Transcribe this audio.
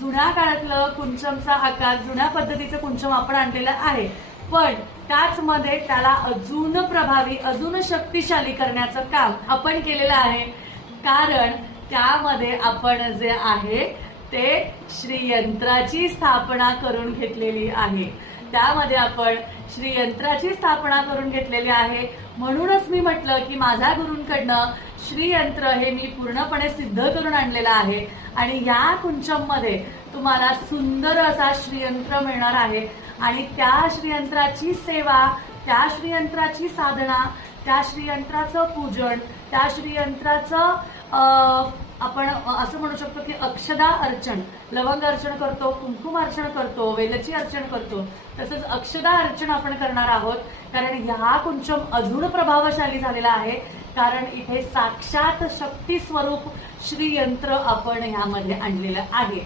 जुन्या काळातलं कुंचमचा आकार जुन्या पद्धतीचं कुंचम आपण आणलेलं आहे. पण त्याचमध्ये त्याला अजून प्रभावी अजून शक्तिशाली करण्याचं काम आपण केलेलं आहे. कारण त्यामध्ये आपण जे आहे ते श्रीयंत्राची स्थापना करून घेतलेली आहे. त्यामध्ये आपण श्रीयंत्राची स्थापना करून घेतलेली आहे. म्हणूनच मी म्हटलं की माझ्या गुरूंकडनं श्रीयंत्र हे मी पूर्णपणे सिद्ध करून आणलेलं आहे. आणि या कुंचममध्ये तुम्हाला सुंदर असा श्रीयंत्र मिळणार आहे. आणि त्या श्रीयंत्राची सेवा त्या श्रीयंत्राची साधना त्या श्रीयंत्राचं पूजन त्या श्रीयंत्राचं आपण असं म्हणू शकतो की अक्षदा अर्चन लवंग अर्चन करतो कुंकुम अर्चन करतो वेलची अर्चन करतो. तसंच अक्षदा अर्चन आपण करणार आहोत. कारण ह्या कुंचम अजून प्रभावशाली झालेला आहे. कारण इथे साक्षात शक्ती स्वरूप श्रीयंत्र आपण ह्यामध्ये आणलेलं आहे.